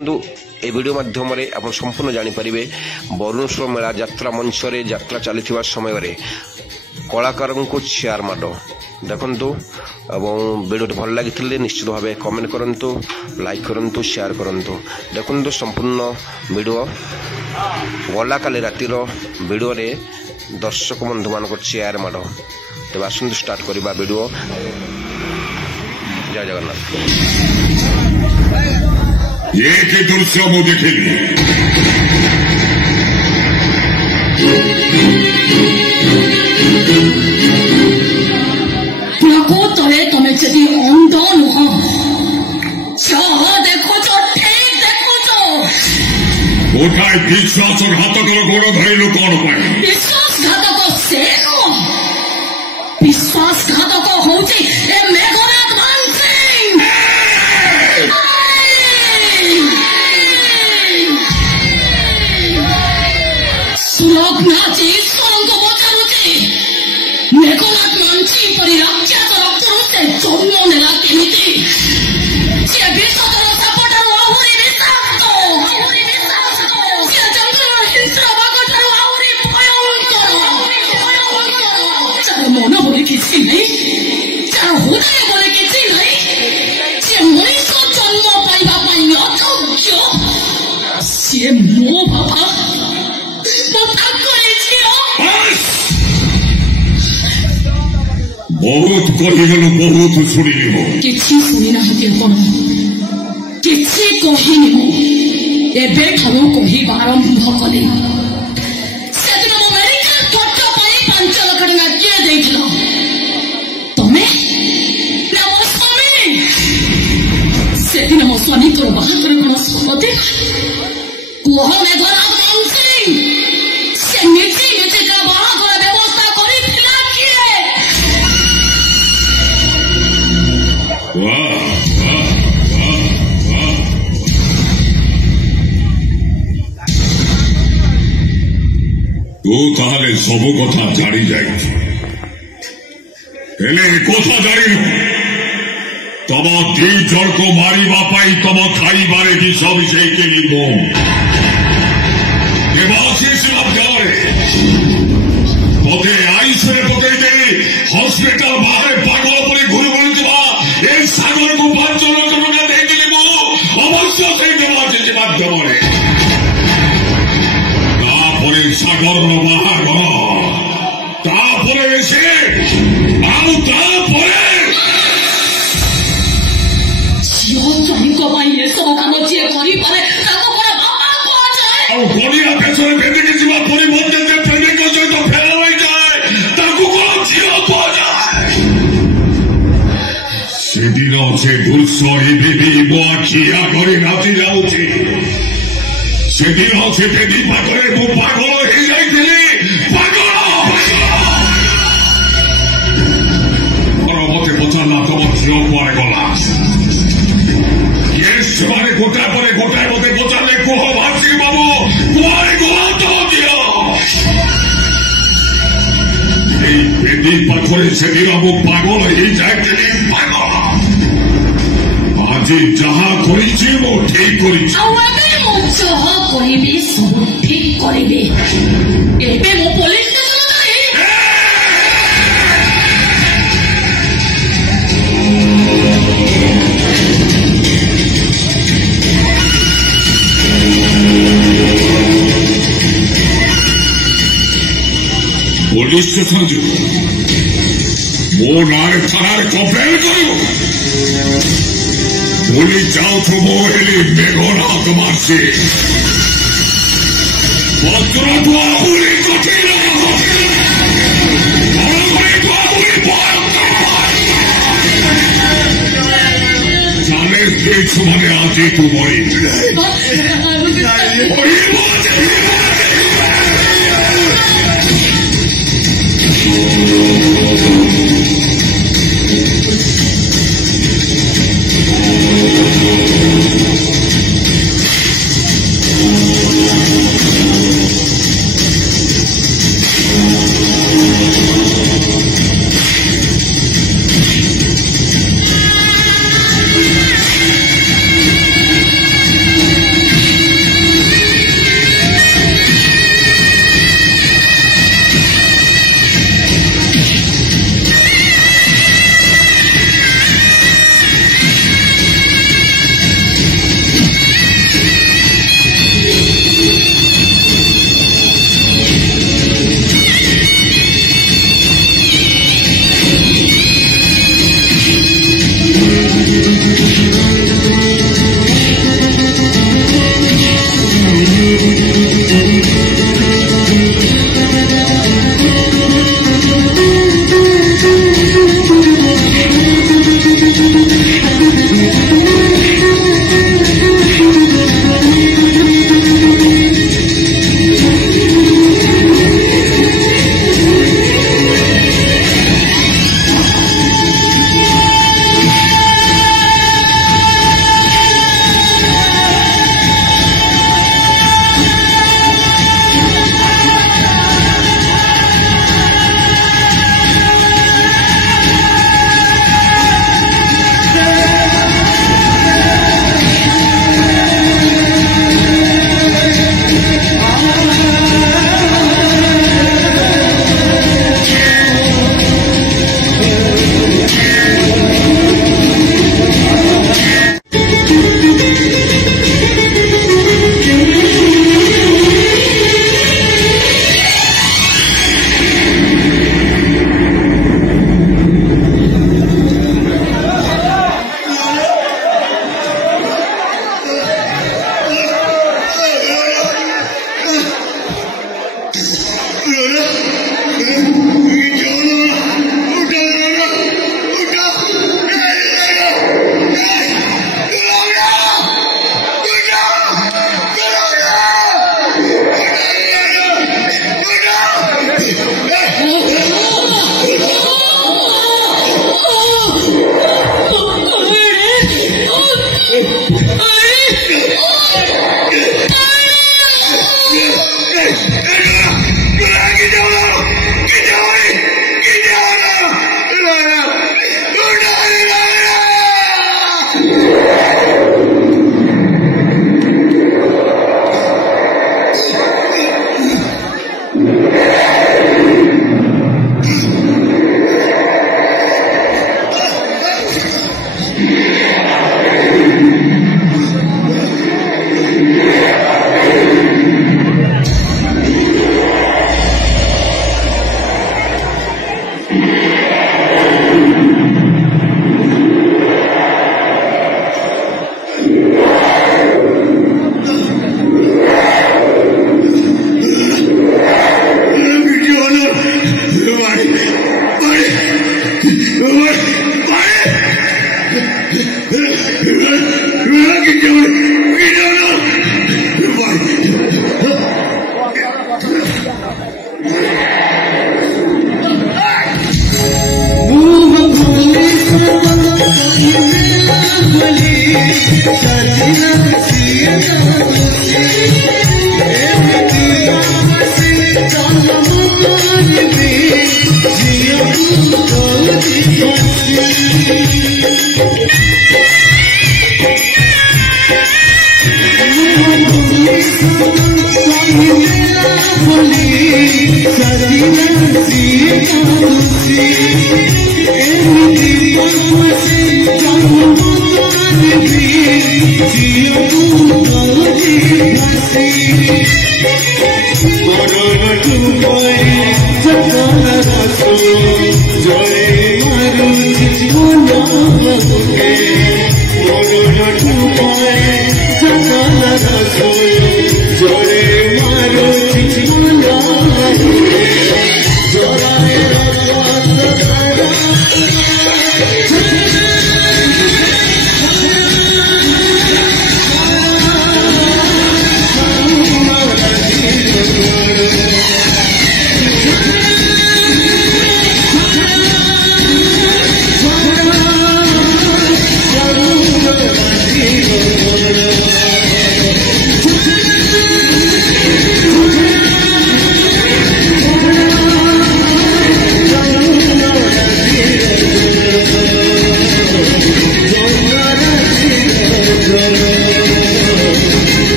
ए video माध्यम आप संपूर्ण जानीपर वरुणेश्वर मेला यात्रा मंच यात्रा चली समय कलाकार को चेयर माड देखु वीडियो भल लगी निश्चित भाव कमेंट करूँ लाइक करूँ शेयर करूँ देखु संपूर्ण वीडियो गला काली रातिर वीडियो रे दर्शक बंधु मान चेयर माड तेज आसतु स्टार्ट करवा वीडियो। जय जगन्नाथ। ये के दृश्य मु देखिली प्रकृतरे तमे जदि अंध नुह देखो ठीक देखो गोटाए विश्वासघातक गोड़ धरलु कौन पाई विश्वासघातक से विश्वासघातक होची ए मेघनाथ मान सिंह सुलग्नाची ईश्वरंक बचारुची मेघनाथ मानसी परी राक्षस रक्तरूपे जन्म नेला केमिति से विश्वतर सापटारु आहुरी विषाक्त से जंगलर हिंस्र बाघठारु आहुरी भयंकर जार मन बोली किछि नै जार हृदय बोली किछि नै से मनीष जन्म पाइबा पाई अयोग्य से मो बाबा बहुत कहीगलु बहुत शुणिलु किसी शुणी ना किसी कहनी मु एबे ठारू कही आरंभ कली से दिन मो मेडिकल खर्च पाई 5 लाख टका किए देइथिलो तमे ना मो स्वामी से दिन मो स्वामी तो बाहातर कोन सोते कुह में घर आम सिंह से नीति नीति का बाहागर व्यवस्था करी थिला किए तू ताले सबु कथा जानी जाए कथा जानी तम दी जन को मारिबा पाई तम खाइबारे विष विषय के लिए देवाशीष पते आईसे पकईदे हस्पिटाल बाहर पागल पर घुरी घुरी ए सागर को 5 लाख टका देदेली मु अवश्य से देवाशीष माध्यम सागर बाहागर तापरे से ये सब काम जी करी पारे ताको बड़ा बाबा को जाए और गोलिया पेछरे बेदे जीवा परी मध्य से प्रेमिक सहित फेरा होई जाए ताको को जीव को जाए सेदिन से दुर्सरी बेबी बोखिया करी नाची जाउची सेदिन से बेबी पागले मु पागल हो जाइथिली पागल मते पचारला तम झियो कुआरे गला ସେମାନେ ଗୋଟାଏ ପରେ ଗୋଟାଏ ମତେ ପଚାରିଲେ କୁହ ଭାସି ବାବୁ କୁଆଡେ ଗଲା ତ ଦିଅ ଏଇ ବେଦି ପାଖରେ ସେଦିନ ମୁଁ ପାଗଳ ହେଇଯାଇଥିଲି ପାଗଳ ଆଜି ଯାହା କରିଛି ମୁଁ ଠିକ କରିଛି ଆଉ ଏବେ ମୁଁ ଯାହା କରିବି ସବୁ ଠିକ କରିବି ଏବେ ମୁଁ ପୋଲିସ पुलिस स्टेशन जो मो नारे थाना कंप्लेन करू पुलिस जाओ तो मो हेली मेघनाथ मानसी पत्र तो आहुरी कठिन जाने देखो मैंने आज तू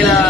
Águila.